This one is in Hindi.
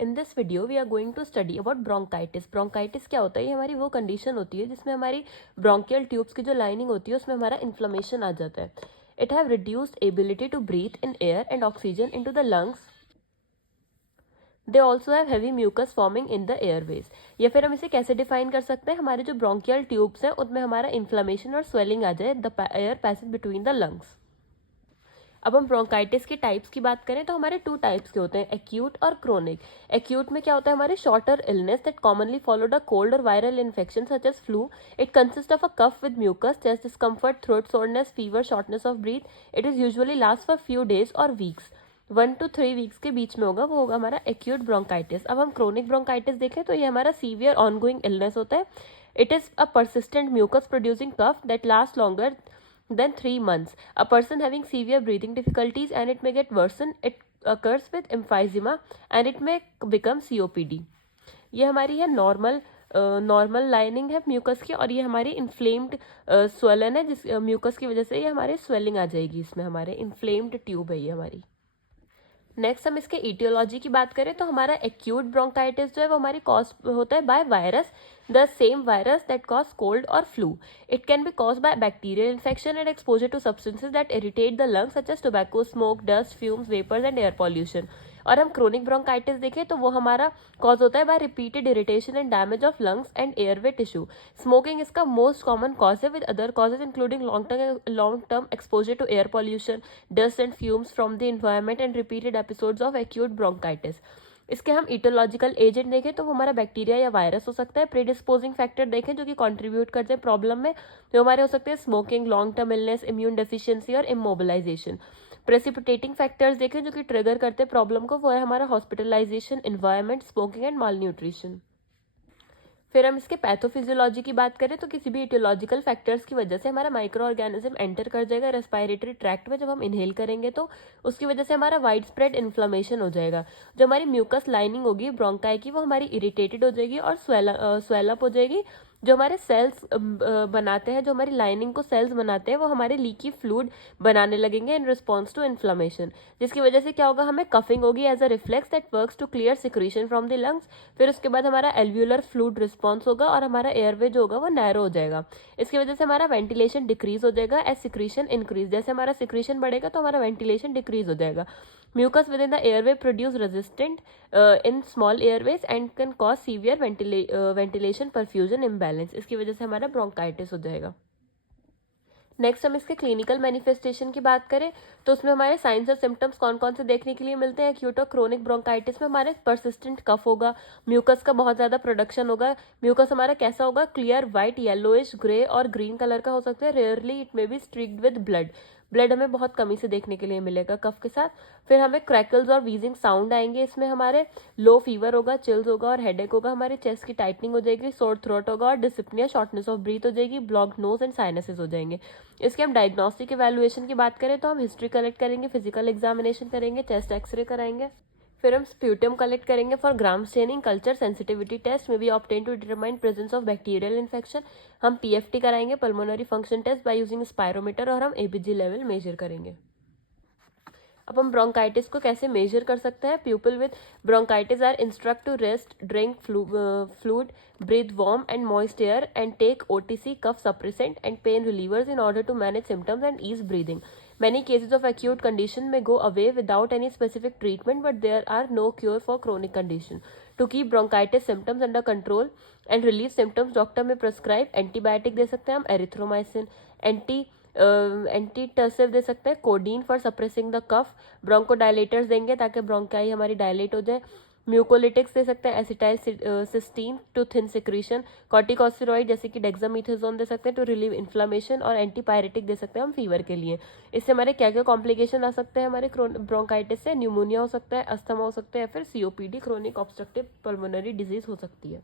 In this video we are going to study about bronchitis. Bronchitis क्या होता है? ये हमारी वो कंडीशन होती है जिसमें हमारी ब्रोंकियल ट्यूब्स की जो लाइनिंग होती है उसमें हमारा इन्फ्लेमेशन आ जाता है. It have reduced ability to breathe in air and oxygen into the lungs. They also have heavy mucus forming in the airways. या फिर हम इसे कैसे डिफाइन कर सकते हैं? हमारे जो ब्रोंकियल ट्यूब्स हैं उनमें हमारा इन्फ्लेमेशन और स्वेलिंग आ जाए the air passage between the lungs. अब हम ब्रोंकाइटिस की टाइप्स की बात करें तो हमारे 2 टाइप्स के होते हैं, एक्यूट और क्रोनिक. एक्यूट में क्या होता है? हमारे shorter illness that commonly followed a cold और viral infection such as flu. It consist of a cough with mucus, chest discomfort, throat soreness, fever, shortness of breath. It is usually last for few days और वीक्स. 1 to 3 वीक्स के बीच में होगा, वो होगा हमारा एक्यूट ब्रोंकाइटिस. अब हम क्रोनिक ब्रोंकाइटिस देखें तो ये हमारा सीवियर ऑनगोइंग इलनेस होता है. It is a persistent mucus producing cough that lasts longer than 3 months. A person having severe breathing difficulties and it may get worsen. It occurs with emphysema and it may become COPD. ये हमारी है नॉर्मल लाइनिंग है म्यूकस की, और ये हमारी इन्फ्लेम्ड स्वेलन है जिस म्यूकस की वजह से ये हमारे स्वेलिंग आ जाएगी. इसमें हमारे इन्फ्लेम्ड ट्यूब है ये हमारी. नेक्स्ट हम इसके ईटियोलॉजी की बात करें तो हमारा एक्यूट ब्रोंकाइटिस जो है वो हमारी कॉज होता है by virus, the same virus that cause cold और flu. It can be cause by bacterial infection and exposure to substances that irritate the lungs such as tobacco smoke, dust, fumes, vapours and air pollution. और हम क्रोनिक ब्रोंकाइटिस देखें तो वो हमारा कॉज होता है by repeated irritation and damage of lungs and airway tissue. Smoking इसका मोस्ट कॉमन कॉज है with other causes including long term exposure to air pollution, dust and fumes from the environment and repeated episodes of acute bronchitis. इसके हम इटोलॉजिकल एजेंट देखें तो वो हमारा बैक्टीरिया या वायरस हो सकता है. प्रीडिस्पोजिंग फैक्टर देखें जो कि कंट्रीब्यूट करते हैं प्रॉब्लम में, तो हमारे हो सकते हैं smoking, long term illness, immune deficiency और इमोबिलाइजेशन. प्रेसिपिटेटिंग फैक्टर्स देखें जो कि ट्रिगर करते हैं प्रॉब्लम को, वो है हमारा hospitalisation, environment, smoking and malnutrition. फिर हम इसके पैथोफिजियोलॉजी की बात करें तो किसी भी इटियोलॉजिकल फैक्टर्स की वजह से हमारा माइक्रो ऑर्गेनिज्म एंटर कर जाएगा रेस्पिरेटरी ट्रैक्ट में. जब हम इनहेल करेंगे तो उसकी वजह से हमारा वाइड स्प्रेड इन्फ्लेमेशन हो जाएगा. जो हमारी म्यूकस लाइनिंग होगी ब्रोंकाई की वो हमारी इरिटेटेड हो जाएगी और स्वेलअप हो जाएगी. जो हमारे सेल्स बनाते हैं, जो हमारी लाइनिंग को सेल्स बनाते हैं, वो हमारे लीकी फ्लूइड बनाने लगेंगे इन रिस्पॉन्स टू इन्फ्लेमेशन, जिसकी वजह से क्या होगा? हमें कफिंग होगी as a reflex that works to clear secretion from the lungs. फिर उसके बाद हमारा एल्व्यूलर फ्लूइड रिस्पॉन्स होगा और हमारा एयरवे जो होगा वो नैरो हो जाएगा. इसकी वजह से हमारा वेंटिलेशन डिक्रीज हो जाएगा एज सिक्रीशन इंक्रीज. जैसे हमारा सिक्रीशन बढ़ेगा तो हमारा वेंटिलेशन डिक्रीज हो जाएगा. Mucus within the airway produce resistant in small airways and can cause severe ventilation perfusion imbalance. इसकी वजह से हमारा ब्रोंकाइटिस हो जाएगा. नेक्स्ट हम इसके क्लिनिकल मैनिफेस्टेशन की बात करें तो उसमें हमारे साइंस और सिम्टम्स कौन कौन से देखने के लिए मिलते हैं. एक्यूट और क्रोनिक ब्रोंकाइटिस में हमारे परसिस्टेंट कफ होगा, म्यूकस का बहुत ज़्यादा प्रोडक्शन होगा. म्यूकस हमारा कैसा होगा? क्लियर, वाइट, येलोइश, ग्रे और ग्रीन कलर का हो सकता है. Rarely it may be streaked with blood हमें बहुत कमी से देखने के लिए मिलेगा कफ के साथ. फिर हमें क्रैकल्स और वीजिंग साउंड आएंगे. इसमें हमारे लो फीवर होगा, चिल्स होगा और हेडेक होगा. हमारे चेस्ट की टाइटनिंग हो जाएगी, सोर थ्रोट होगा और डिस्पनिया, शॉर्टनेस ऑफ ब्रीथ हो जाएगी, ब्लॉक्ड नोज एंड साइनसेस हो जाएंगे. इसके हम डायग्नोस्टिक इवैल्यूएशन की बात करें तो हम हिस्ट्री कलेक्ट करेंगे, फिजिकल एग्जामिनेशन करेंगे, चेस्ट एक्सरे कराएंगे. फिर हम स्प्यूटम कलेक्ट करेंगे for gram staining. Culture sensitivity test में be obtain to determine presence of bacterial infection. हम पीएफटी कराएंगे, pulmonary function test by using spirometer, और हम एबीजी लेवल मेजर करेंगे. अब हम ब्रोंकाइटिस को कैसे मेजर कर सकते हैं. People with bronchitis are instruct to rest, drink fluid, breathe warm and moist air and take OTC, cough suppressant and pain relievers in order to manage symptoms and ease breathing. Many cases of acute condition may go away without any specific treatment, but there are no cure for chronic condition. To keep bronchitis symptoms under control and relieve symptoms, doctor में प्रेस्क्राइब एंटीबायोटिक दे सकते हैं हम, एरिथ्रोमाइसिन, एंटीटर्सिव दे सकते हैं, codeine for suppressing the cough, bronchodilators देंगे ताकि ब्रोंकाई हमारी डायलेट हो जाए, म्यूकोलिटिक्स दे सकते हैं, acetyl cysteine to thin secretion, corticosteroid जैसे कि डेक्सामीथाजोन दे सकते हैं टू रिलीव इन्फ्लामेशन, और एंटीपायरेटिक दे सकते हैं हम फीवर के लिए. इससे हमारे क्या क्या कॉम्प्लिकेशन आ सकते हैं हमारे ब्रोंकाइटिस से? न्यूमोनिया हो सकता है, अस्थमा हो सकता है, या फिर COPD, chronic obstructive pulmonary disease हो सकती है.